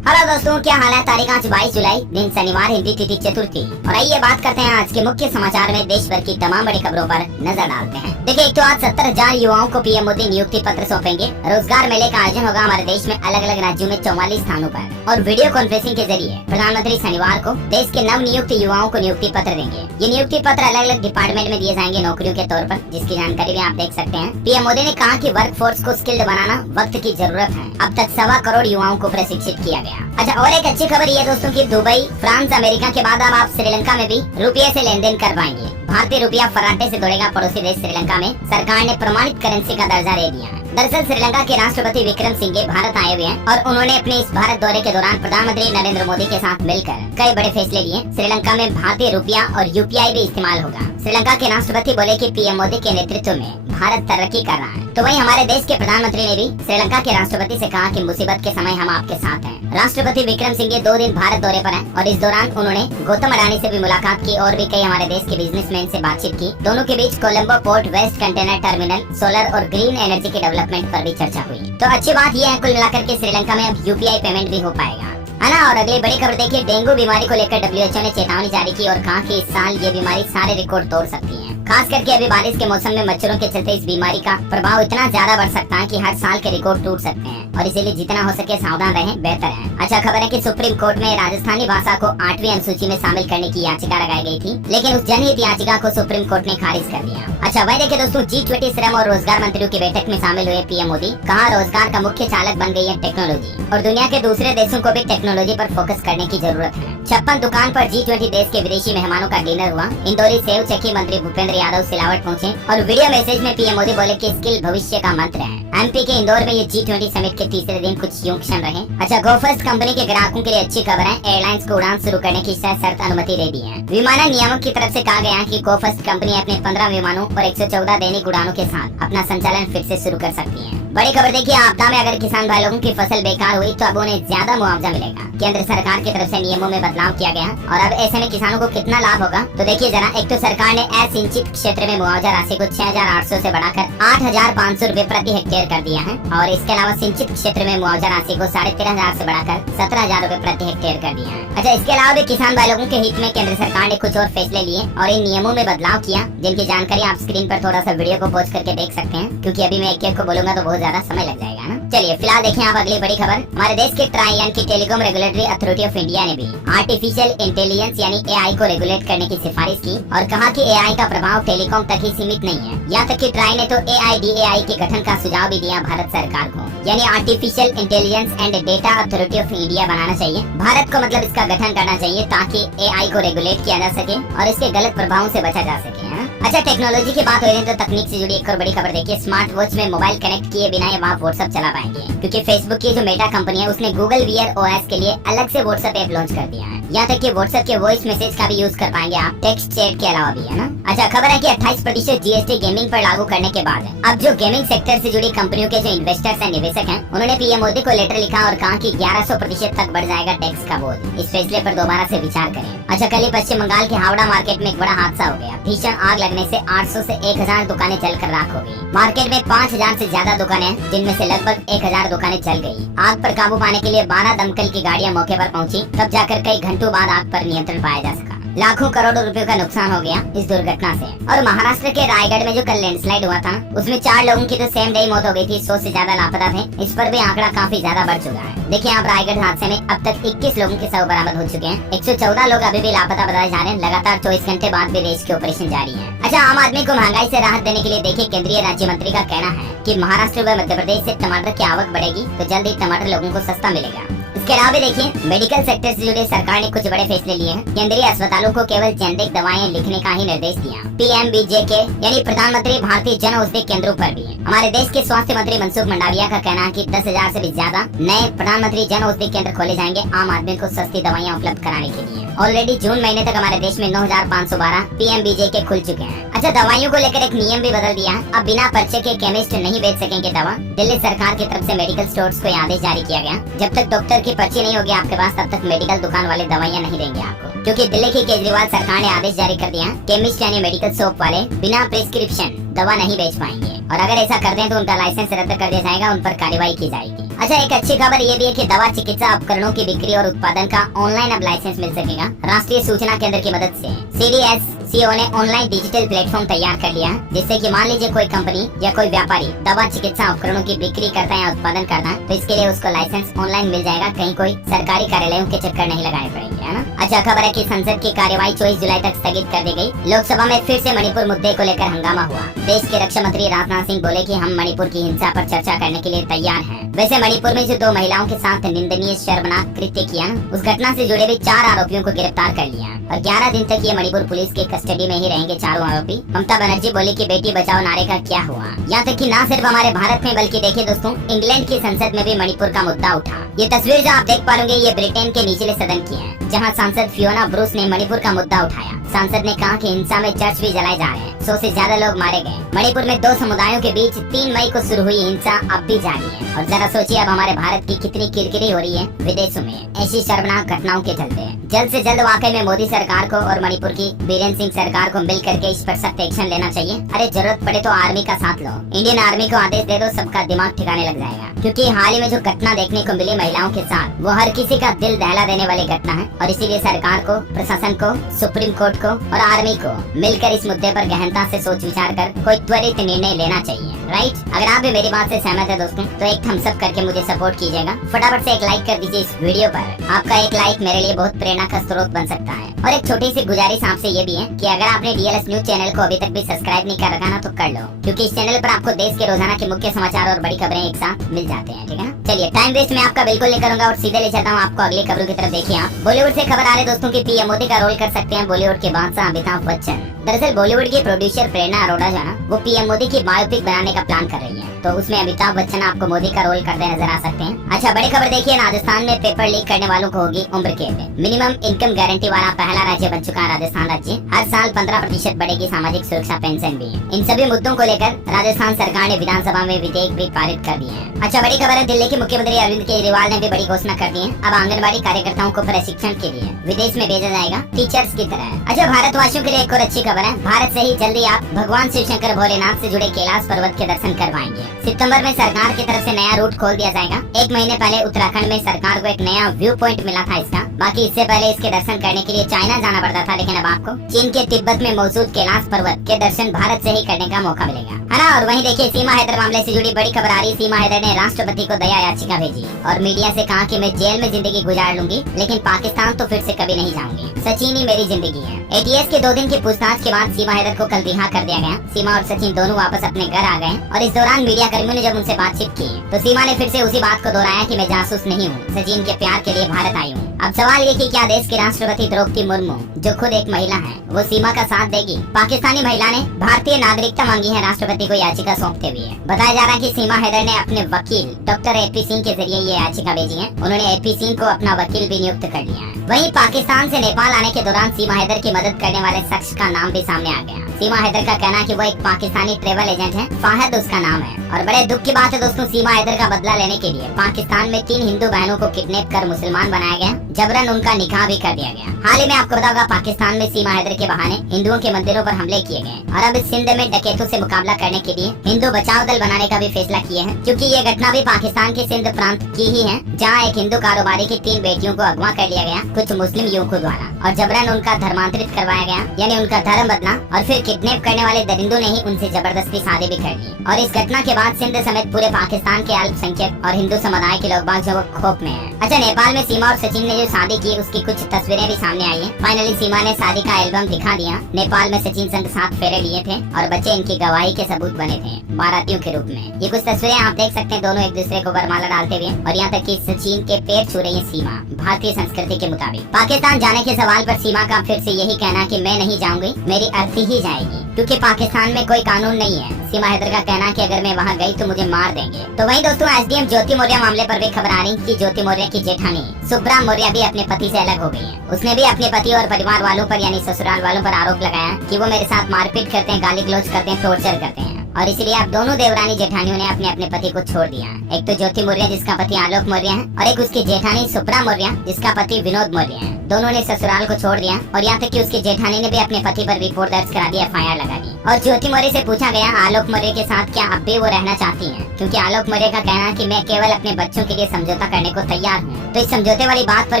Hello दोस्तों, क्या हाल है। तारीख आज 22 जुलाई, दिन शनिवार, हिंदी तिथि चतुर्थी। और आइए बात करते हैं आज के मुख्य समाचार में देश भर की तमाम बड़ी खबरों पर नजर डालते हैं। देखिए, एक तो आज 70,000 युवाओं को पीएम मोदी नियुक्ति पत्र सौंपेंगे। रोजगार मेले का आयोजन होगा हमारे देश में अलग अलग राज्यों में 44 स्थानों पर। और वीडियो कॉन्फ्रेंसिंग के जरिए प्रधानमंत्री शनिवार को देश के नव नियुक्त युवाओं को नियुक्ति पत्र देंगे। ये नियुक्ति पत्र अलग अलग डिपार्टमेंट में दिए जाएंगे नौकरियों के तौर पर, जिसकी जानकारी भी आप देख सकते हैं। पीएम मोदी ने कहा कि वर्क फोर्स को स्किल्ड बनाना वक्त की जरूरत है। अब तक 1.25 करोड़ युवाओं को प्रशिक्षित किया गया। अच्छा, और एक अच्छी खबर ये दोस्तों की दुबई, फ्रांस, अमेरिका के बाद अब आप श्रीलंका में भी रुपये से लेन देन कर पाएंगे। भारतीय रुपया फर्राटे से दौड़ेगा पड़ोसी देश श्रीलंका में। सरकार ने प्रमाणित करेंसी का दर्जा दे दिया है। दरअसल श्रीलंका के राष्ट्रपति विक्रम सिंघे भारत आए हुए हैं और उन्होंने अपने इस भारत दौरे के दौरान प्रधानमंत्री नरेंद्र मोदी के साथ मिलकर कई बड़े फैसले लिए। श्रीलंका में भारतीय रुपया और यूपीआई भी इस्तेमाल होगा। श्रीलंका के राष्ट्रपति बोले कि पीएम मोदी के नेतृत्व में भारत तरक्की कर रहा है। तो वहीं हमारे देश के प्रधानमंत्री ने भी श्रीलंका के राष्ट्रपति से कहा कि मुसीबत के समय हम आपके साथ हैं। राष्ट्रपति विक्रम सिंघे 2 दिन भारत दौरे पर हैं और इस दौरान उन्होंने गौतम अडानी से भी मुलाकात की और भी कई हमारे देश के बिजनेसमैन से बातचीत की। दोनों के बीच Colombo port, west container terminal, solar और ग्रीन एनर्जी के डेवलपमेंट पर भी चर्चा हुई। तो अच्छी बात यह है कुल मिलाकर के श्रीलंका में अब यूपीआई पेमेंट भी हो पाएगा, है ना। और अगली बड़ी खबर देखिए, डेंगू बीमारी को लेकर WHO ने चेतावनी जारी की और कहा कि इस साल ये बीमारी सारे रिकॉर्ड तोड़ सकती है। खास करके अभी बारिश के मौसम में मच्छरों के चलते इस बीमारी का प्रभाव इतना ज्यादा बढ़ सकता है कि हर साल के रिकॉर्ड टूट सकते हैं और इसीलिए जितना हो सके सावधान रहें, बेहतर है। अच्छा, खबर है कि सुप्रीम कोर्ट में राजस्थानी भाषा को 8वीं अनुसूची में शामिल करने की याचिका लगाई गई थी, लेकिन उस जनहित याचिका को सुप्रीम कोर्ट ने खारिज कर दिया। अच्छा, वही देखिए दोस्तों, G20 श्रम और रोजगार मंत्रियों की बैठक में शामिल हुए पीएम मोदी। कहा रोजगार का मुख्य चालक बन गई है टेक्नोलॉजी और दुनिया के दूसरे देशों को भी टेक्नोलॉजी पर फोकस करने की जरूरत है। 56 दुकान पर G20 देश के विदेशी मेहमानों का डिनर हुआ। इंदौरी सेव चक्की मंत्री भूपेंद्र यादव सिलावट पहुंचे और वीडियो मैसेज में पीएम मोदी बोले कि स्किल भविष्य का मंत्र है। एमपी के इंदौर में ये G20 समिट के तीसरे दिन कुछ यूं क्षण रहे। अच्छा, गोफर्स्ट कंपनी के ग्राहकों के लिए अच्छी खबर है। एयरलाइंस को उड़ान शुरू करने की शर्त अनुमति दे दी है। विमानन नियामक की तरफ से कहा गया है कि गोफर्स्ट कंपनी अपने 15 विमानों और 114 दैनिक उड़ानों के साथ अपना संचालन फिर से शुरू कर सकती है। बड़ी खबर देखिए, आपदा में अगर किसान भाई लोगों की फसल बेकार हुई तो अब उन्हें ज्यादा मुआवजा मिलेगा। केंद्र सरकार की तरफ से नियमों में बदलाव किया गया और अब ऐसे में किसानों को कितना लाभ होगा तो देखिए जरा। एक तो सरकार ने असिंचित क्षेत्र में मुआवजा राशि को 6,800 से बढ़ाकर 8,500 रुपए प्रति हेक्टेयर कर दिया है और इसके अलावा सिंचित क्षेत्र में मुआवजा राशि को 13,500 से बढ़ाकर 17,000 रुपए प्रति हेक्टेयर कर दिया है। अच्छा, इसके अलावा भी किसान भाई लोगों के हित में केंद्र सरकार ने कुछ और फैसले लिए और इन नियमों में बदलाव किया, जिनकी जानकारी आप स्क्रीन पर थोड़ा सा वीडियो को पॉज करके देख सकते हैं, क्योंकि अभी मैं एक को बोलूंगा तो बहुत ज्यादा समय लग जाएगा ना। चलिए फिलहाल देखें आप अगली बड़ी खबर। हमारे देश के ट्राई यानी कि telecom regulatory authority of India ने भी आर्टिफिशियल इंटेलिजेंस यानी AI को रेगुलेट करने की सिफारिश की और कहा कि AI का प्रभाव टेलीकॉम तक ही सीमित नहीं है। यहाँ तक कि ट्राई ने तो AIDAI के गठन का सुझाव भी दिया भारत सरकार को, यानी artificial intelligence and data authority of India बनाना चाहिए। भारत को मतलब इसका गठन करना चाहिए ताकि AI को रेगुलेट किया जा सके और इसके गलत प्रभावों से बचा जा सके। अच्छा, टेक्नोलॉजी की बात हो रही है तो तकनीक से जुड़ी एक और बड़ी खबर देखिए। स्मार्ट वॉच में मोबाइल कनेक्ट किए बिना आप व्हाट्सएप चला पाएंगे, क्योंकि फेसबुक की जो मेटा कंपनी है उसने गूगल वियर OS के लिए अलग से व्हाट्सएप ऐप लॉन्च कर दिया है। यहाँ तक कि व्हाट्सएप के वॉइस मैसेज का भी यूज कर पाएंगे आप, टेक्स्ट चैट के अलावा भी, है ना। अच्छा, खबर है कि 28% GST गेमिंग पर लागू करने के बाद अब जो गेमिंग सेक्टर से जुड़ी कंपनियों के जो इन्वेस्टर्स हैं, निवेशक हैं, उन्होंने पीएम मोदी को लेटर लिखा और कहा कि 1100% तक बढ़ जाएगा टैक्स का बोझ। इस फैसले पर दोबारा से विचार करें। अच्छा, कल ही पश्चिम बंगाल के हावड़ा मार्केट में एक बड़ा हादसा हो गया। भीषण आग लगने से 800 से 1000 दुकानें जलकर राख हो गई। मार्केट में 5000 से ज्यादा दुकानें, जिनमें से लगभग 1000 दुकानें जल गई। आग पर काबू पाने के लिए 12 दमकल की गाड़ियां मौके पर पहुंची, तब जाकर कई घंटों बाद आग पर नियंत्रण पाया जा सका। लाखों करोड़ों रुपयों का नुकसान हो गया इस दुर्घटना से। और महाराष्ट्र के रायगढ़ में जो कल लैंडस्लाइड हुआ था, उसमें 4 लोगों की तो सेम डे मौत हो गई थी। 100 से ज्यादा लापता थे। इस पर भी आंकड़ा काफी ज्यादा बढ़ चुका है। देखिए आप, रायगढ़ हादसे में अब तक 21 लोगों के शव बरामद हो चुके हैं। 114 लोग अभी भी लापता बताए जा रहे हैं। लगातार 24 घंटे बाद भी रेस्क्यू ऑपरेशन जारी है। अच्छा, आम आदमी को महंगाई से राहत देने के लिए देखिए केंद्रीय राज्य मंत्री का कहना है कि महाराष्ट्र व मध्य प्रदेश से टमाटर की आवक बढ़ेगी तो जल्द ही टमाटर लोगों को सस्ता मिलेगा। इसके अलावा देखिए मेडिकल सेक्टर से जुड़े सरकार ने कुछ बड़े फैसले लिए हैं। केंद्रीय अस्पतालों को केवल जेनेरिक दवाएं लिखने का ही निर्देश दिया। PMBJK यानी प्रधानमंत्री भारतीय जन औषधि केंद्रों पर भी हमारे देश के स्वास्थ्य मंत्री मनसुख मंडाविया का कहना है कि 10,000 से भी ज्यादा नए प्रधानमंत्री जन औषधि केंद्र खोले जाएंगे आम आदमी को सस्ती दवाइयां उपलब्ध कराने के लिए। ऑलरेडी जून महीने तक हमारे देश में 9,512 PMBJK खुल चुके हैं। अच्छा, दवाइयों को लेकर एक नियम भी बदल दिया है। अब बिना पर्चे के केमिस्ट नहीं बेच सकेंगे दवा। दिल्ली सरकार की तरफ से मेडिकल स्टोर्स को आदेश जारी किया गया, जब तक डॉक्टर की पर्ची नहीं होगी आपके पास तब तक मेडिकल दुकान वाले दवाइयां नहीं देंगे आपको। क्योंकि दिल्ली की केजरीवाल सरकार ने आदेश जारी कर दिया, केमिस्ट यानी मेडिकल शॉप वाले बिना प्रिस्क्रिप्शन दवा नहीं बेच पाएंगे और अगर ऐसा कर दें तो उनका लाइसेंस रद्द कर दिया जाएगा, उन पर कार्रवाई की जाएगी। अच्छा, एक अच्छी खबर ये भी है कि दवा चिकित्सा उपकरणों की बिक्री और उत्पादन का ऑनलाइन अब लाइसेंस मिल सकेगा राष्ट्रीय सूचना केंद्र की मदद से। CDSCO ने ऑनलाइन डिजिटल प्लेटफॉर्म तैयार कर लिया है, जिससे कि मान लीजिए कोई कंपनी या कोई व्यापारी दवा चिकित्सा उपकरणों की बिक्री करता है या उत्पादन करता है, तो इसके लिए उसको लाइसेंस ऑनलाइन मिल जाएगा, कहीं कोई सरकारी कार्यालयों के चक्कर नहीं लगाने पड़ेंगे, है ना। अच्छा खबर है कि संसद की कार्यवाही 24 जुलाई तक स्थगित कर दी गई। लोकसभा में फिर से मणिपुर मुद्दे को लेकर हंगामा हुआ। देश के रक्षा मंत्री राजनाथ सिंह बोले कि हम मणिपुर की हिंसा पर चर्चा करने के लिए तैयार हैं। वैसे मणिपुर में जो 2 महिलाओं के साथ निंदनीय शर्मनाक कृत्य किया, उस घटना से जुड़े भी 4 आरोपियों को गिरफ्तार कर लिया और 11 दिन तक ये मणिपुर पुलिस की कस्टडी में ही रहेंगे चारों आरोपी। ममता बनर्जी बोली कि बेटी बचाओ नारे का क्या हुआ। यहाँ तक कि ना सिर्फ हमारे भारत में बल्कि देखिए दोस्तों, इंग्लैंड की संसद में भी मणिपुर का मुद्दा उठा। ये तस्वीर जो आप देख पाओगे ये ब्रिटेन के निचले सदन की है, जहाँ सांसद फियोना ब्रूस ने मणिपुर का मुद्दा उठाया। सांसद ने कहा कि हिंसा में चर्च भी जलाए जा रहे हैं, 100 से ज्यादा लोग मारे गए। मणिपुर में 2 समुदायों के बीच 3 मई को शुरू हुई हिंसा अब भी जारी है। और जरा सोचिए अब हमारे भारत की कितनी किरकिरी हो रही है विदेशों में ऐसी शर्मनाक घटनाओं के चलते। जल्द से जल्द वाकई में मोदी सरकार को और मणिपुर की बीरेन सिंह सरकार को मिल करके इस पर सख्त एक्शन लेना चाहिए। अरे जरूरत पड़े तो आर्मी का साथ लो, इंडियन आर्मी को आदेश दे दो, सबका दिमाग ठिकाने लग जाएगा। क्योंकि हाल ही में जो घटना देखने को मिली महिलाओं के साथ, वो हर किसी का दिल दहला देने वाली घटना है। और इसीलिए सरकार को, प्रशासन को, सुप्रीम कोर्ट को और आर्मी को मिलकर इस मुद्दे पर गहनता से सोच विचार कर कोई त्वरित निर्णय लेना चाहिए। राइट, अगर आप भी मेरी बात से सहमत है दोस्तों, तो एक थम्स अप करके मुझे सपोर्ट कीजिएगा। फटाफट से एक लाइक कर दीजिए इस वीडियो पर। आपका एक लाइक मेरे लिए बहुत प्रेरणा का स्रोत बन सकता है। और एक छोटी सी गुजारिश आपसे ये भी है कि अगर आपने DLS न्यूज चैनल को अभी तक भी सब्सक्राइब नहीं कर रखा ना, तो कर लो, क्योंकि इस चैनल पर आपको देश के रोजाना के मुख्य समाचार और बड़ी खबरें एक साथ मिल जाते हैं। ठीक है ना, चलिए टाइम वेस्ट मैं आपका बिल्कुल नहीं करूंगा और सीधे ले चलता हूँ आपको अगली खबरों की तरफ। देखिए आप, बॉलीवुड से खबर आ रही दोस्तों की PM मोदी का रोल कर सकते हैं बॉलीवुड के बादशाह अमिताभ बच्चन। दरअसल बॉलीवुड की प्रोड्यूसर प्रेरणा अरोड़ा जो है, वो PM मोदी की बायोपिक बनाने का प्लान कर रही है, तो उसमें अमिताभ बच्चन आपको मोदी का रोल करते नजर आ सकते हैं। अच्छा, बड़ी खबर देखिए, राजस्थान में पेपर लीक करने वालों को होगी उम्र कैद। मिनिमम इनकम गारंटी वाला पहला राज्य बन चुका है राजस्थान राज्य। हर साल 15% बढ़ेगी सामाजिक सुरक्षा पेंशन भी। इन सभी मुद्दों को लेकर राजस्थान सरकार ने विधानसभा में विधेयक भी पारित कर दिए हैं। अच्छा, बड़ी खबर है, दिल्ली के मुख्यमंत्री अरविंद केजरीवाल ने भी बड़ी घोषणा कर दी है। अब आंगनबाड़ी कार्यकर्ताओं को प्रशिक्षण के लिए विदेश में भेजा जाएगा टीचर्स की तरह। अच्छा, भारतवासियों के लिए एक और अच्छी खबर है, भारत से ही जल्दी आप भगवान शिव शंकर भोलेनाथ से जुड़े कैलाश पर्वत के दर्शन करवाएंगे। सितंबर में सरकार की तरफ से नया रूट खोल दिया जाएगा। 1 महीने पहले उत्तराखंड में सरकार को एक नया व्यू पॉइंट मिला था इसका। बाकी इससे पहले इसके दर्शन करने के लिए चाइना जाना पड़ता था, लेकिन अब आपको चीन के तिब्बत में मौजूद कैलाश पर्वत के दर्शन भारत से ही करने का मौका मिलेगा, है ना। और वहीं देखिए, सीमा हैदर मामले से जुड़ी बड़ी खबर आ रही। सीमा हैदर ने राष्ट्रपति को दया याचिका भेजी और मीडिया से कहा कि मैं जेल में जिंदगी गुजार लूंगी, लेकिन पाकिस्तान तो फिर से कभी नहीं जाऊंगी। सचिन ही मेरी जिंदगी है। ATS के 2 दिन की पूछताछ के बाद सीमा हैदर को कल रिहा कर दिया गया। सीमा और सचिन दोनों वापस अपने घर आ गए और इस दौरान मीडिया कर्मियों ने जब उनसे बातचीत की, तो सीमा ने फिर से उसी बात को दोहराया कि मैं जासूस नहीं हूँ, सचिन के प्यार के लिए भारत आई हूँ। अब सवाल ये कि क्या देश की राष्ट्रपति द्रौपदी मुर्मू, जो खुद एक महिला है, वो सीमा का साथ देगी? पाकिस्तानी महिला ने भारतीय नागरिकता मांगी है राष्ट्रपति को याचिका सौंपते हुए। बताया जा रहा है कि सीमा हैदर ने अपने वकील डॉक्टर AP सिंह के जरिए ये याचिका भेजी है। उन्होंने AP सिंह को अपना वकील भी नियुक्त कर लिया है। वहीं पाकिस्तान से नेपाल आने के दौरान सीमा हैदर की मदद करने वाले शख्स का नाम भी सामने आ गया। सीमा हैदर का कहना है कि वो एक पाकिस्तानी ट्रेवल एजेंट है, फाहद उसका नाम है। और बड़े दुख की बात है दोस्तों, सीमा हैदर का बदला लेने के लिए पाकिस्तान में 3 हिंदू बहनों को किडनैप कर मुसलमान बनाया गया, जबरन उनका निकाह भी कर दिया गया। हाल ही में आपको बताऊंगा, पाकिस्तान में सीमा हैदर के बहाने हिंदुओं के मंदिरों पर हमले किए गए और अब सिंध में डकैतों से मुकाबला करने के लिए हिंदू बचाओ दल बनाने का भी फैसला किया है। क्योंकि ये घटना भी पाकिस्तान के सिंध प्रांत की ही है, जहाँ एक हिंदू कारोबारी की 3 बेटियों को अगवा कर लिया गया कुछ मुस्लिम युवकों द्वारा और जबरन उनका धर्मांतरित करवाया गया, यानी उनका धर्म बदला और फिर किडनैप करने वाले दरिंदों ने ही उनसे जबरदस्ती शादी भी कर ली। और इस घटना के बाद सिंध समेत पूरे पाकिस्तान के अल्पसंख्यक और हिंदू समुदाय के लोग बाग जो वो खौफ में है। अच्छा, नेपाल में सीमा और सचिन ने जो शादी की उसकी कुछ तस्वीरें भी सामने आई है। फाइनली सीमा ने शादी का एल्बम दिखा दिया। नेपाल में सचिन संग 7 फेरे लिए थे और बच्चे इनकी गवाही के सबूत बने थे बारातियों के रूप में। ये कुछ तस्वीरें आप देख सकते हैं, दोनों एक दूसरे को वरमाला डालते हुए और यहाँ तक कि सचिन के पैर छू रही है सीमा। भारतीय संस्कृति के मुताबिक पाकिस्तान जाने के सवाल पर सीमा का फिर से यही कहना कि मैं नहीं जाऊंगी, मेरी अर्थी ही जाएगी, क्योंकि पाकिस्तान में कोई कानून नहीं है। सीमा हैदर का कहना कि अगर मैं वहाँ गई तो मुझे मार देंगे। तो वहीं दोस्तों, SDM ज्योति मौर्य मामले पर भी खबर आ रही कि ज्योति मौर्य की जेठानी सुब्रा मौर्य भी अपने पति से अलग हो गई है। उसने भी अपने पति और परिवार वालों पर यानी ससुराल वालों पर आरोप लगाया कि वो मेरे साथ मारपीट करते हैं, गाली गलौज करते हैं, टॉर्चर करते हैं। और इसलिए अब दोनों देवरानी जेठानियों ने अपने अपने पति को छोड़ दिया। एक तो ज्योति मौर्य जिसका पति आलोक मौर्य है और एक उसकी जेठानी सुप्रा मौर्य जिसका पति विनोद मौर्य है। दोनों ने ससुराल को छोड़ दिया और यहाँ तक कि उसकी जेठानी ने भी अपने पति पर रिपोर्ट दर्ज करा दी, FIR लगा दी। और ज्योति मौर्य से पूछा गया आलोक मौर्य के साथ क्या अब भी वो रहना चाहती हैं, क्योंकि आलोक मौर्य का कहना है कि मैं केवल अपने बच्चों के लिए समझौता करने को तैयार हूँ। तो इस समझौते वाली बात पर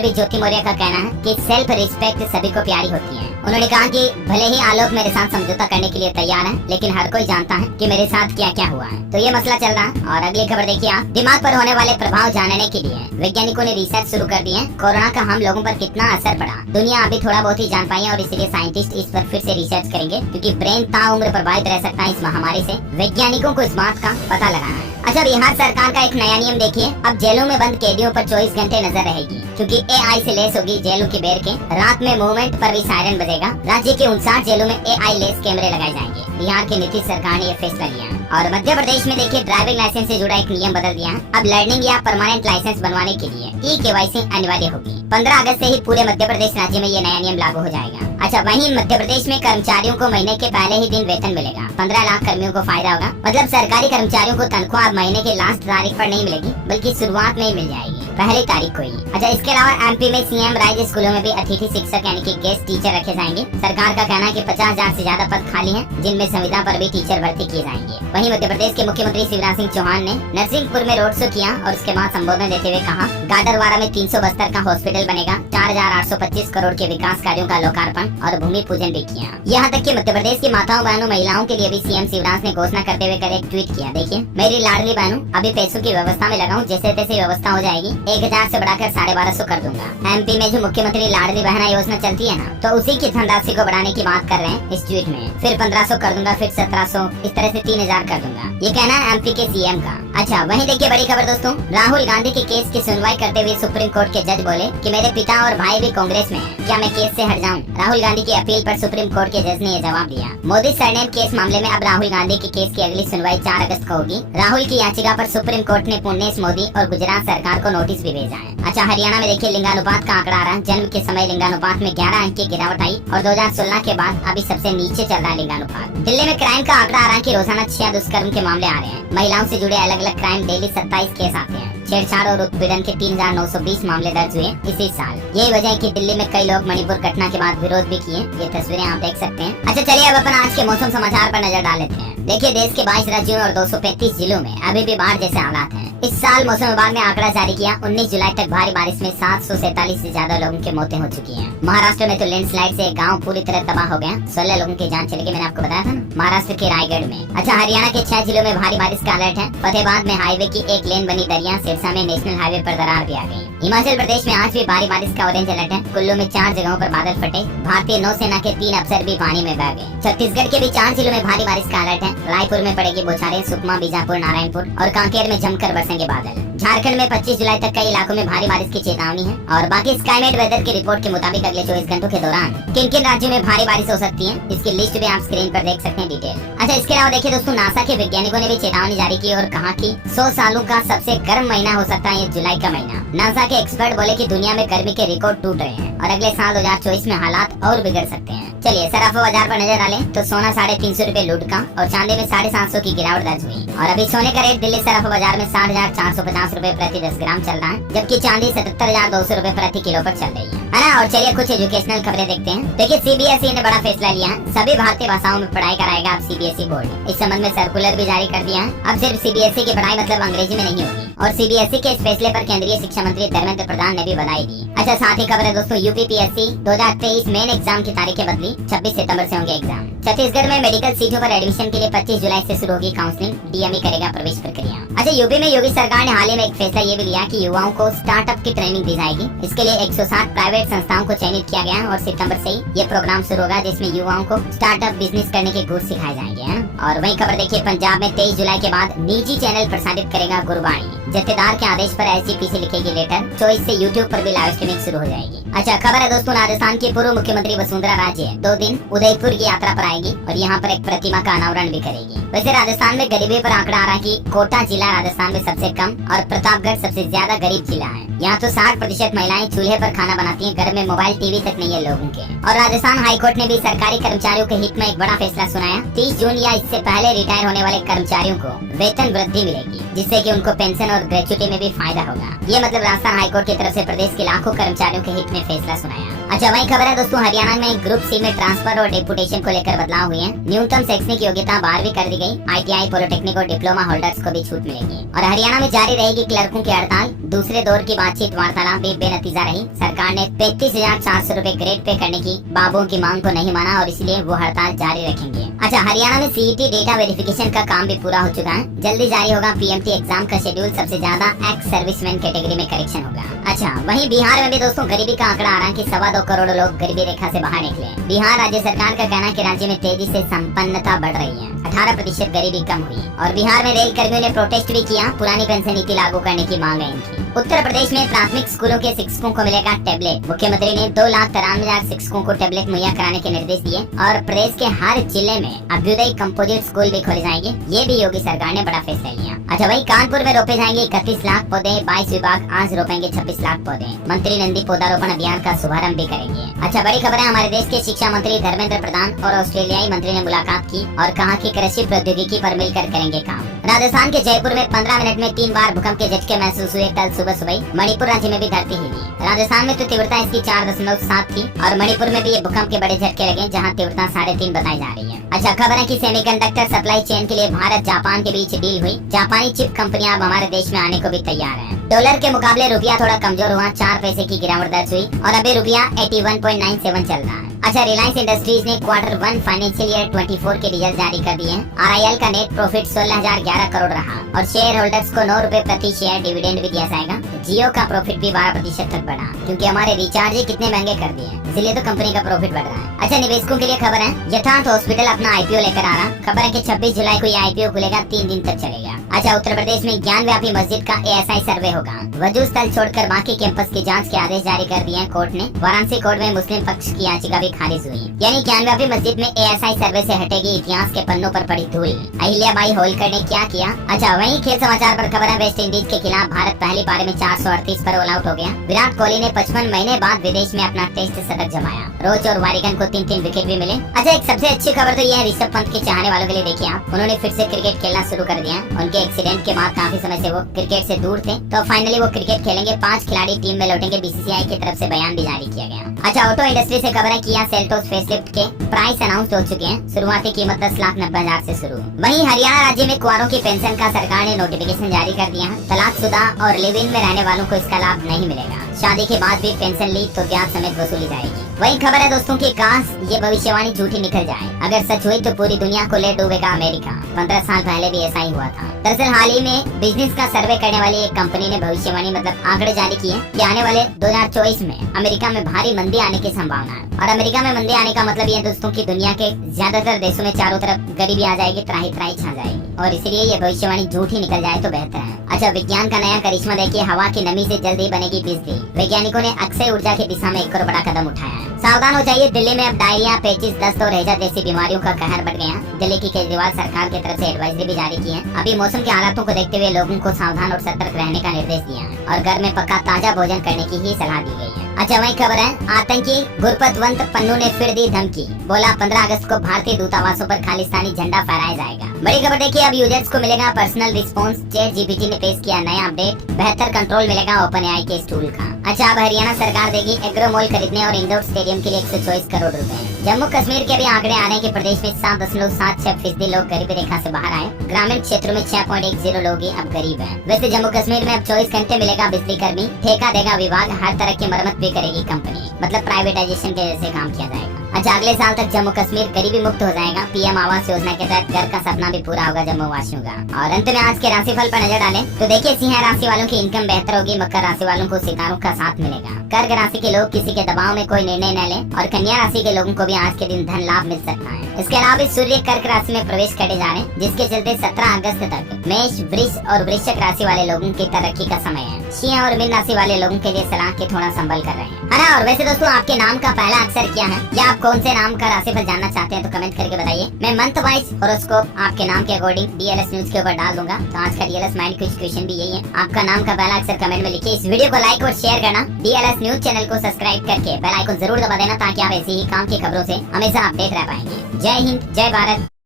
भी ज्योति मौर्य का कहना है कि सेल्फ रिस्पेक्ट सभी को प्यारी होती है। उन्होंने कहा कि भले ही आलोक मेरे साथ समझौता करने के लिए तैयार है, लेकिन हर कोई जानता है कि मेरे साथ क्या क्या हुआ है। तो ये मसला चल रहा है। और अगली खबर देखिए आप, दिमाग पर होने वाले प्रभाव जानने के लिए वैज्ञानिकों ने रिसर्च शुरू कर दी है। कोरोना का हम लोगों पर कितना असर पड़ा दुनिया अभी थोड़ा बहुत ही जान पाई है और इसीलिए साइंटिस्ट इस पर फिर से रिसर्च करेंगे, क्योंकि ब्रेन ताउम्र प्रभावित रह सकता है इस महामारी से। वैज्ञानिकों को इस बात का पता लगाना है। अच्छा, बिहार सरकार का एक नया नियम देखिए, अब जेलों में बंद कैदियों पर 24 घंटे नजर रहेगी, क्योंकि AI से लेस होगी जेलों की बैर के। रात में मूवमेंट पर भी सायरन बजेगा। राज्य के 59 जेलों में AI लेस कैमरे लगाए जाएंगे। बिहार की नीतीश सरकार ने यह फैसला लिया है। और मध्य प्रदेश में देखिए ड्राइविंग लाइसेंस से जुड़ा एक नियम बदल दिया है। अब लर्निंग या परमानेंट लाइसेंस बनवाने के लिए eKYC अनिवार्य होगी। 15 अगस्त से ही पूरे मध्य प्रदेश राज्य में ये नया नियम लागू हो जाएगा। अच्छा, वहीं मध्य प्रदेश में कर्मचारियों को महीने के पहले ही दिन वेतन मिलेगा। 15 लाख कर्मियों को फायदा होगा। मतलब सरकारी कर्मचारियों को तनख्वाह अब महीने के लास्ट तारीख पर नहीं मिलेगी, बल्कि शुरुआत में ही मिल जाएगी, पहली तारीख को ही। अच्छा, इसके अलावा MP में CM राज्य स्कूलों में भी अतिथि शिक्षक यानी कि गेस्ट टीचर रखे जाएंगे। सरकार का कहना है कि 50,000 से ज्यादा पद खाली हैं, जिनमें संविदा पर भी टीचर भर्ती किए जाएंगे। वहीं मध्य प्रदेश के मुख्यमंत्री शिवराज सिंह चौहान ने नरसिंहपुर में रोड शो किया और उसके बाद संबोधन देते हुए कहा, गाडरवारा में 300 बस्तर का हॉस्पिटल बनेगा। 4,825 करोड़ के विकास कार्यों का लोकार्पण और भूमि पूजन भी किया। यहाँ तक कि मध्य प्रदेश की माताओं बहनों महिलाओं के लिए भी CM शिवराज ने घोषणा करते हुए कर एक ट्वीट किया। देखिए, मेरी लाडली बहनों, अभी पैसों की व्यवस्था में लगाऊं, जैसे तैसे व्यवस्था हो जाएगी। 1,000 से बढ़ाकर 1250 कर दूंगा। MP में जो मुख्यमंत्री लाडली बहना योजना चलती है ना, तो उसी की धनराशि को बढ़ाने की बात कर रहे हैं इस ट्वीट में। फिर 1500 कर दूंगा, फिर 1700, इस तरह से 3000 कर दूंगा। ये कहना है MP के CM का। अच्छा, वहीं देखिए बड़ी खबर दोस्तों, राहुल गांधी के केस की सुनवाई करते हुए सुप्रीम कोर्ट के जज बोले कि मेरे पिता और भाई भी कांग्रेस में हैं, क्या मैं केस से हट जाऊं? राहुल गांधी की अपील पर सुप्रीम कोर्ट के जज ने यह जवाब दिया। मोदी सरनेम केस मामले में अब राहुल गांधी के केस की अगली सुनवाई 4 अगस्त को होगी। राहुल की याचिका पर सुप्रीम कोर्ट ने पुण्येश मोदी और गुजरात सरकार को नोटिस भी भेजा है। अच्छा, हरियाणा में देखिए लिंगानुपात का आंकड़ा आ रहा है। जन्म के समय लिंगानुपात में 11 अंक की गिरावट आई और 2016 के बाद अभी सबसे नीचे चल रहा है लिंगानुपात। दिल्ली में क्राइम का आंकड़ा आ रहा है कि रोजाना 6 दुष्कर्म के मामले आ रहे हैं। महिलाओं से जुड़े अलग अलग क्राइम डेली 27 केस आते हैं। छेड़छाड़ और उत्पीड़न के 3,920 मामले दर्ज हुए इसी साल। यही वजह है कि दिल्ली में कई लोग मणिपुर घटना के बाद विरोध भी किए। ये तस्वीरें आप देख सकते हैं। अच्छा, चलिए अब अपन आज के मौसम समाचार पर नजर डाल लेते हैं। देखिए, देश के 22 राज्यों और 235 जिलों में अभी भी बाढ़ जैसे हालात हैं। इस साल मौसम विभाग ने आंकड़ा जारी किया, 19 जुलाई तक भारी बारिश में 747 से ज्यादा लोगों की मौतें हो चुकी हैं। महाराष्ट्र में तो लैंडस्लाइड से गांव पूरी तरह तबाह हो गया। 16 लोगों की जान चली गई, मैंने आपको बताया था ना, महाराष्ट्र के रायगढ़ में। अच्छा, हरियाणा के 6 जिलों में भारी बारिश का अलर्ट है। फतेहाबाद में हाईवे की 1 लेन बनी दरिया, सिरसा में नेशनल हाईवे पर दरार भी आ गई। हिमाचल प्रदेश में आज भी भारी बारिश का ऑरेंज अलर्ट है। कुल्लू में 4 जगहों पर बादल फटे। भारतीय नौसेना के 3 अफसर भी पानी में बह गए। छत्तीसगढ़ के भी 4 जिलों में भारी बारिश का अलर्ट है। रायपुर में पड़ेगी बौछारें, सुकमा, बीजापुर, नारायणपुर और कांकेर में जमकर बरसेंगे बादल। झारखंड में 25 जुलाई तक कई इलाकों में भारी बारिश की चेतावनी है। और बाकी स्काईमेट वेदर की रिपोर्ट के मुताबिक अगले 24 घंटों के दौरान किन किन राज्यों में भारी बारिश हो सकती है, इसकी लिस्ट भी आप स्क्रीन पर देख सकते हैं डिटेल। अच्छा, इसके अलावा देखिए दोस्तों, नासा के वैज्ञानिकों ने भी चेतावनी जारी की और कहा कि 100 सालों का सबसे गर्म महीना हो सकता है ये जुलाई का महीना। नासा के एक्सपर्ट बोले कि दुनिया में गर्मी के रिकॉर्ड टूट रहे हैं और अगले साल 2024 में हालात और बिगड़ सकते हैं। चलिए सराफा बाजार पर नजर डालें तो सोना 350 रुपए लूट का और चांदी में 750 की गिरावट दर्ज हुई। और अभी सोने का रेट दिल्ली सराफा बाजार में 60,450 रुपए प्रति 10 ग्राम चल रहा है, जबकि चांदी 77,200 रुपए प्रति किलो पर चल रही है ना। और चलिए कुछ एजुकेशनल खबरें देखते हैं। देखिए, CBSE ने बड़ा फैसला लिया है, सभी भारतीय भाषाओं में पढ़ाई कराएगा अब CBSE बोर्ड। इस संबंध में सर्कुलर भी जारी कर दिया है। अब सिर्फ CBSE की पढ़ाई मतलब अंग्रेजी में नहीं होगी। और CBSE के इस फैसले पर केंद्रीय शिक्षा मंत्री धर्मेंद्र प्रधान ने भी बधाई दी। अच्छा, साथ ही खबर है दोस्तों, UPPSC 2023 मेन एग्जाम की तारीखें बदली, 26 सितंबर से होंगे एग्जाम। छत्तीसगढ़ में मेडिकल सीटों पर एडमिशन के लिए 25 जुलाई से शुरू होगी काउंसलिंग। DME करेगा प्रवेश प्रक्रिया। अच्छा, यूपी में योगी सरकार ने हाल ही में एक फैसला ये भी लिया कि युवाओं को स्टार्टअप की ट्रेनिंग दी जाएगी। इसके लिए 160 प्राइवेट संस्थाओं को चयनित किया गया है और सितंबर से ही ये प्रोग्राम शुरू होगा, जिसमें युवाओं को स्टार्टअप बिजनेस करने के गुर सिखाए जाएंगे। और वही खबर देखिए, पंजाब में 23 जुलाई के बाद निजी चैनल प्रसारित करेगा गुरबाणी। जत्थेदार के आदेश पर SGPC लिखेगी लेटर। चॉइस से YouTube पर भी लाइव स्ट्रीमिंग शुरू हो जाएगी। अच्छा खबर है दोस्तों, राजस्थान की पूर्व मुख्यमंत्री वसुंधरा राजे 2 दिन उदयपुर की यात्रा पर आएगी और यहाँ पर एक प्रतिमा का अनावरण भी करेगी। वैसे राजस्थान में गरीबी पर आंकड़ा आ रहा है कि कोटा जिला राजस्थान में सबसे कम और प्रतापगढ़ सबसे ज्यादा गरीब जिला है। यहाँ तो 60% महिलाएं चूल्हे पर खाना बनाती हैं, घर में मोबाइल टीवी तक नहीं है लोगों के। और राजस्थान हाईकोर्ट ने भी सरकारी कर्मचारियों के हित में एक बड़ा फैसला सुनाया। 30 जून या इससे पहले रिटायर होने वाले कर्मचारियों को वेतन वृद्धि मिलेगी, जिससे कि उनको पेंशन और ग्रेच्युटी में भी फायदा होगा। ये मतलब राजस्थान हाईकोर्ट की तरफ से प्रदेश के लाखों कर्मचारियों के हित में फैसला सुनाया। अच्छा वही खबर है दोस्तों, हरियाणा में ग्रुप सी में ट्रांसफर और डेपुटेशन को लेकर बदलाव हुए हैं। न्यूनतम शैक्षणिक योग्यता 12वीं कर दी गई। ITI, पॉलिटेक्निक और डिप्लोमा होल्डर्स को भी छूट मिलेगी। और हरियाणा में जारी रहेगी क्लर्कों की हड़ताल। दूसरे दौर की बातचीत वार्तालाप भी बेनतीजा रही। सरकार ने 33,400 रूपए ग्रेड पे करने की बाबुओं की मांग को नहीं माना और इसलिए वो हड़ताल जारी रखेंगे। अच्छा हरियाणा में CET डेटा वेरिफिकेशन का काम भी पूरा हो चुका है। जल्दी जारी होगा PMT एग्जाम का शेड्यूल। सबसे ज्यादा एक्स सर्विसमैन कैटेगरी में करेक्शन होगा। अच्छा वहीं बिहार में भी दोस्तों गरीबी का आंकड़ा आ रहा है कि 2.25 करोड़ लोग गरीबी रेखा से बाहर निकले। बिहार राज्य सरकार का कहना है कि राज्य में तेजी से संपन्नता बढ़ रही है। 18% गरीबी कम हुई। और बिहार में रेल कर्मियों ने प्रोटेस्ट भी किया। पुरानी पेंशन नीति लागू करने की मांग है इनकी। उत्तर प्रदेश में प्राथमिक स्कूलों के शिक्षकों को मिलेगा टैबलेट। मुख्यमंत्री ने 2,93,000 शिक्षकों को टैबलेट मुहैया कराने के निर्देश दिए। और प्रदेश के हर जिले में अभ्युदय कंपोजिट स्कूल भी खोले जाएंगे। ये भी योगी सरकार ने बड़ा फैसला लिया। अच्छा वही कानपुर में रोपे जाएंगे 31 लाख पौधे। 22 विभाग आज रोपेंगे 26 लाख पौधे। मंत्री नंदी पौधारोपण अभियान का शुभारंभ भी करेंगे। अच्छा बड़ी खबर है, हमारे देश के शिक्षा मंत्री धर्मेंद्र प्रधान और ऑस्ट्रेलियाई मंत्री ने मुलाकात की और कहा कि कृषि प्रौद्योगिकी पर मिलकर करेंगे काम। राजस्थान के जयपुर में 15 मिनट में 3 बार भूकंप के झटके महसूस हुए। कल सुबह मणिपुर राज्य में भी धरती हिली। राजस्थान में तो तीव्रता इसकी 4.7 थी और मणिपुर में भी ये भूकंप के बड़े झटके लगे, जहां तीव्रता 3.5 बताई जा रही है। अच्छा खबर है कि सेमीकंडक्टर सप्लाई चेन के लिए भारत जापान के बीच डील हुई। जापानी चिप कंपनियां अब हमारे देश में आने को भी तैयार है। डॉलर के मुकाबले रुपया थोड़ा कमजोर हुआ। 4 पैसे की गिरावट दर्ज हुई और अभी रुपया 81.97 चल रहा है। अच्छा रिलायंस इंडस्ट्रीज ने Q1 फाइनेंशियल ईयर 24 के रिजल्ट जारी कर दिए हैं। RIL का नेट प्रॉफिट 16,011 करोड़ रहा और शेयर होल्डर्स को 9 रुपए प्रति शेयर डिविडेंड भी दिया जाएगा। जियो का प्रॉफिट भी 12% तक बढ़ा, क्योंकि हमारे रिचार्ज ही कितने महंगे कर दिए, इसलिए तो कंपनी का प्रॉफिट बढ़ रहा है। अच्छा निवेशकों के लिए खबर है, यथार्थ हॉस्पिटल अपना IPO लेकर आ रहा। खबर है कि 26 जुलाई को ये IPO खुलेगा, 3 दिन तक चलेगा। अच्छा उत्तर प्रदेश में ज्ञानव्यापी मस्जिद का ASI सर्वे होगा। वजू स्थल छोड़कर बाकी कैंपस की जांच के आदेश जारी कर दिए हैं कोर्ट ने। वाराणसी कोर्ट में मुस्लिम पक्ष की याचिका भी खारिज हुई। यानी ज्ञानव्यापी मस्जिद में ASI सर्वे से हटेगी इतिहास के पन्नों पर पड़ी धूल। अहिल्याबाई होलकर ने क्या किया। अच्छा वहीं खेल समाचार पर खबर है, वेस्ट इंडीज के खिलाफ भारत पहली पारी में 438 पर ऑल आउट हो गया। विराट कोहली ने 55 महीने बाद विदेश में अपना टेस्ट शतक जमाया। रोच और वारिगन को 3-3 विकेट भी मिले। अच्छा एक सबसे अच्छी खबर तो ये है ऋषभ पंत के चाहने वालों के लिए, देखिए आप, उन्होंने फिर से क्रिकेट खेलना शुरू कर दिया। उनके एक्सीडेंट के बाद काफी समय से वो क्रिकेट से दूर थे, तो फाइनली वो क्रिकेट खेलेंगे। 5 खिलाड़ी टीम में लौटेंगे। BCCI की तरफ से बयान भी जारी किया गया। अच्छा ऑटो इंडस्ट्री से खबर है, किया सेल्टोस फेसलिफ्ट के प्राइस अनाउंस हो चुके हैं। शुरुआती कीमत 10,90,000 से शुरू। वहीं हरियाणा राज्य में कुंवारों की पेंशन का सरकार ने नोटिफिकेशन जारी कर दिया है। तलाकशुदा और लिव इन में रहने वालों को इसका लाभ नहीं मिलेगा। शादी के बाद भी पेंशन ली तो ब्याज समेत वसूली जाएगी। वही खबर है दोस्तों की काश ये भविष्यवाणी झूठी निकल जाए। अगर सच हुई तो पूरी दुनिया को ले डूबेगा अमेरिका। 15 साल पहले भी ऐसा ही हुआ था। दरअसल हाल ही में बिजनेस का सर्वे करने वाली एक कंपनी ने भविष्यवाणी मतलब आंकड़े जारी किए कि आने वाले 2024 में अमेरिका में भारी मंदी आने की संभावना है। और अमेरिका में मंदी आने का मतलब ये दोस्तों की दुनिया के ज्यादातर देशों में चारों तरफ गरीबी आ जाएगी, त्राही त्राही छा जाएगी। और इसीलिए ये भविष्यवाणी झूठी निकल जाए तो बेहतर है। अच्छा विज्ञान का नया करिश्मा देखिए, हवा की नमी से जल्दी बनेगी बिजली। वैज्ञानिकों ने अक्षय ऊर्जा की दिशा में एक और बड़ा कदम उठाया है। सावधान हो जाइए, दिल्ली में अब डायरिया, पेचिस, दस्त और हैजा जैसी बीमारियों का कहर बढ़ गया। दिल्ली की केजरीवाल सरकार की तरफ से एडवाइजरी भी जारी की है। अभी मौसम के हालातों को देखते हुए लोगों को सावधान और सतर्क रहने का निर्देश दिया है और घर में पका ताजा भोजन करने की ही सलाह दी गई है। अच्छा वही खबर है, आतंकी गुरपतवंत पन्नू ने फिर दी धमकी। बोला 15 अगस्त को भारतीय दूतावासों पर खालिस्तानी झंडा फहराया जाएगा। बड़ी खबर देखिए, अब यूजर्स को मिलेगा पर्सनल रिस्पॉन्स। ChatGPT ने पेश किया नया अपडेट। बेहतर कंट्रोल मिलेगा OpenAI के इस टूल का। अच्छा अब हरियाणा सरकार देगी एग्रो मॉल खरीदने और इंडोर स्टेडियम के लिए 124 करोड़ रुपए। जम्मू कश्मीर के भी आंकड़े आ रहे हैं कि प्रदेश में 7.76% लोग गरीबी रेखा से बाहर आए। ग्रामीण क्षेत्रों में 6.10 लोग ही अब गरीब हैं। वैसे जम्मू कश्मीर में अब 24 घंटे मिलेगा बिजली कर्मी। ठेका देगा विभाग। हर तरह की मरम्मत भी करेगी कंपनी, मतलब प्राइवेटाइजेशन के जैसे काम किया जाएगा। अच्छा अगले साल तक जम्मू कश्मीर गरीबी मुक्त हो जाएगा। PM आवास योजना के तहत घर का सपना सपना भी पूरा होगा जम्मू वासियों का। और अंत में आज के राशिफल पर नजर डालें तो देखिए, सिंह राशि वालों की इनकम बेहतर होगी, मकर राशि वालों को सितारों का साथ मिलेगा, कर्क राशि के लोग किसी के दबाव में कोई निर्णय न लें, और कन्या राशि के लोगों को भी आज के दिन धन लाभ मिल सकता है। इसके अलावा सूर्य कर्क राशि में प्रवेश करने जा रहे हैं, जिसके चलते 17 अगस्त तक मेष, वृष और वृश्चिक राशि वाले लोगों की तरक्की का समय है। सिंह और मीन राशि वाले लोगों के लिए सलाह के थोड़ा संभल कर रहे हैं, है ना। और वैसे दोस्तों, आपके नाम का पहला अक्षर क्या है, या आप कौन से नाम का राशिफल जानना चाहते हैं तो कमेंट करके बताइए। मैं मंथ वाइज हॉरोस्कोप आपके नाम के अकॉर्डिंग डीएलएस न्यूज के ऊपर डाल दूंगा। तो आज का डीएलएस माइंड क्विज क्वेश्चन भी यही है, आपका नाम का पहला अक्षर कमेंट में लिखिए। इस वीडियो को लाइक और शेयर करना, डीएलएस न्यूज चैनल को सब्सक्राइब करके बेल आइकन जरूर दबा देना, ताकि आप ऐसी ही काम की खबरों से हमेशा अपडेट रह पाएंगे। जय हिंद, जय भारत।